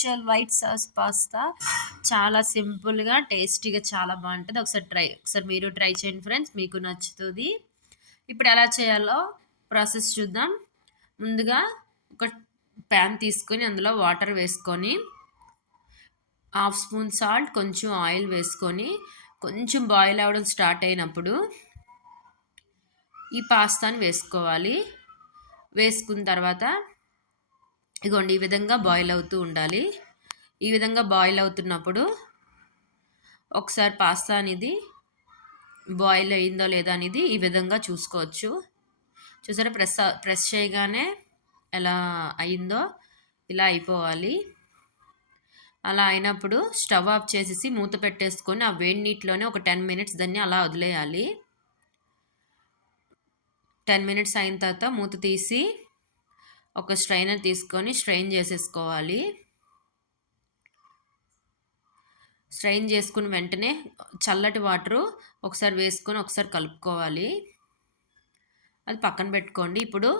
Special white sauce pasta చాలా సింపుల్‌గా, టేస్టీగా చాలా బావుంటది. ఒకసారి మీరు ట్రై చేయండి ఫ్రెండ్స్. మీకు నచ్చుతది. ఇప్పుడు ఎలా చేయాలో ప్రాసెస్ చూద్దాం. ముందుగా ఒక ప్యాన్ తీసుకొని అందులో వాటర్ వేసుకొని, హాఫ్ స్పూన్ సాల్ట్, కొంచెం ఆయిల్ వేసుకొని, కొంచెం బాయిల్ అవ్వడం స్టార్ట్ అయినప్పుడు ఈ పాస్తాని వేసుకోవాలి. వేసుకున్న తర్వాత ఇగోండి ఈ విధంగా బాయిల్ అవుతూ ఉండాలి. ఈ విధంగా బాయిల్ అవుతున్నప్పుడు ఒకసారి పాస్తా అనేది బాయిల్ అయిందో లేదా అనేది ఈ విధంగా చూసుకోవచ్చు. చూసారా ప్రెస్ చేయగానే ఎలా అయిందో ఇలా అయిపోవాలి. అలా అయినప్పుడు స్టవ్ ఆఫ్ చేసేసి మూత పెట్టేసుకొని ఆ వేడి నీటిలోనే ఒక 10 మినిట్స్ దాన్ని అలా వదిలేయాలి. 10 మినిట్స్ అయిన తర్వాత మూత తీసి ఒక స్ట్రైనర్ తీసుకొని స్ట్రెయిన్ చేసేసుకోవాలి. స్ట్రెయిన్ చేసుకున్న వెంటనే చల్లటి వాటరు ఒకసారి వేసుకొని ఒకసారి కలుపుకోవాలి. అది పక్కన పెట్టుకోండి. ఇప్పుడు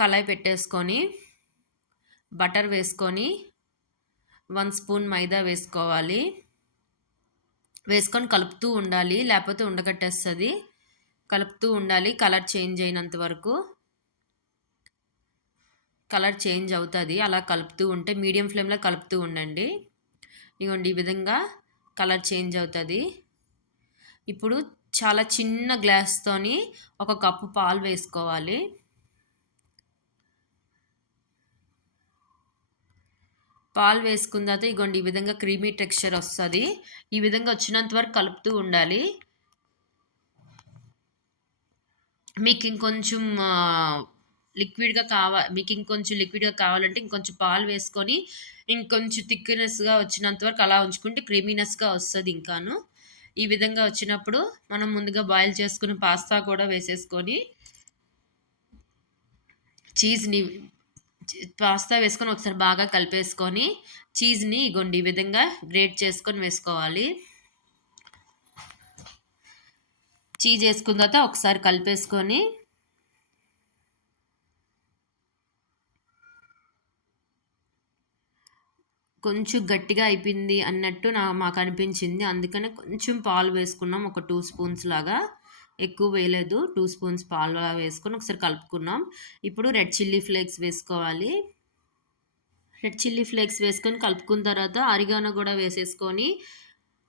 కళాయి పెట్టేసుకొని బటర్ వేసుకొని 1 స్పూన్ మైదా వేసుకోవాలి. వేసుకొని కలుపుతూ ఉండాలి, లేకపోతే ఉండకట్టేస్తుంది. కలుపుతూ ఉండాలి కలర్ చేంజ్ అయినంత వరకు. కలర్ చేంజ్ అవుతుంది అలా కలుపుతూ ఉంటే. మీడియం ఫ్లేమ్లో కలుపుతూ ఉండండి. ఇగోండి ఈ విధంగా కలర్ చేంజ్ అవుతుంది. ఇప్పుడు చాలా చిన్న గ్లాస్తోని ఒక కప్పు పాలు వేసుకోవాలి. పాలు వేసుకున్న తర్వాత ఇగోండి ఈ విధంగా క్రీమీ టెక్స్చర్ వస్తుంది. ఈ విధంగా వచ్చినంత వరకు కలుపుతూ ఉండాలి. మీకు ఇంకొంచెం లిక్విడ్గా కావాలంటే ఇంకొంచెం పాలు వేసుకొని ఇంకొంచెం థిక్నెస్గా వచ్చినంత వరకు అలా ఉంచుకుంటే క్రీమీనెస్గా వస్తుంది. ఇంకాను ఈ విధంగా వచ్చినప్పుడు మనం ముందుగా బాయిల్ చేసుకున్న పాస్తా కూడా వేసేసుకొని పాస్తా వేసుకొని ఒకసారి బాగా కలిపేసుకొని చీజ్ని ఇగోండి ఈ విధంగా గ్రేట్ చేసుకొని వేసుకోవాలి. చీజ్ వేసుకున్న తర్వాత ఒకసారి కలిపేసుకొని కొంచెం గట్టిగా అయిపోయింది అన్నట్టు మాకు అనిపించింది. అందుకనే కొంచెం పాలు వేసుకున్నాం, ఒక 2 స్పూన్స్ లాగా. ఎక్కువ వేయలేదు, 2 స్పూన్స్ పాలు వేసుకొని ఒకసారి కలుపుకున్నాం. ఇప్పుడు రెడ్ చిల్లీ ఫ్లేక్స్ వేసుకోవాలి. రెడ్ చిల్లీ ఫ్లేక్స్ వేసుకొని కలుపుకున్న తర్వాత ఆరిగానో కూడా వేసేసుకొని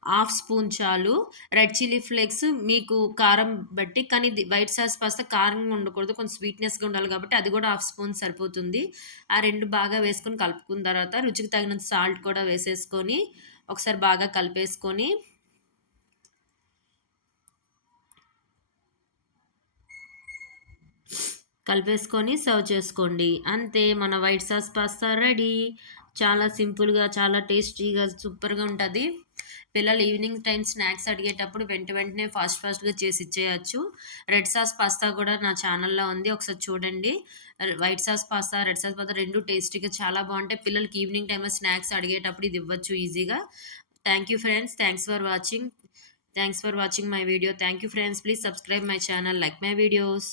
హాఫ్ స్పూన్ చాలు. రెడ్ చిల్లీ ఫ్లేక్స్ మీకు కారం బట్టి, కానీ వైట్ సాస్ పాస్తా కారంగా ఉండకూడదు, కొంచెం స్వీట్నెస్గా ఉండాలి కాబట్టి అది కూడా హాఫ్ స్పూన్ సరిపోతుంది. ఆ రెండు బాగా వేసుకొని కలుపుకున్న తర్వాత రుచికి తగినంత సాల్ట్ కూడా వేసేసుకొని ఒకసారి బాగా కలిపేసుకొని సర్వ్ చేసుకోండి. అంతే, మన వైట్ సాస్ పాస్తా రెడీ. చాలా సింపుల్గా, చాలా టేస్టీగా, సూపర్గా ఉంటుంది. పిల్లలు ఈవినింగ్ టైం స్నాక్స్ అడిగేటప్పుడు వెంటనే ఫాస్ట్గా చేసి ఇచ్చేయచ్చు. రెడ్ సాస్ పాస్తా కూడా నా ఛానల్లో ఉంది, ఒకసారి చూడండి. White sauce pasta, red sauce pasta రెండు టేస్టీగా చాలా బాగుంటాయి. పిల్లలకి ఈవినింగ్ టైంలో స్నాక్స్ అడిగేటప్పుడు ఇది ఇవ్వచ్చు ఈజీగా. Thank you friends, thanks for watching my video. Thank you friends, please subscribe my channel, like my videos.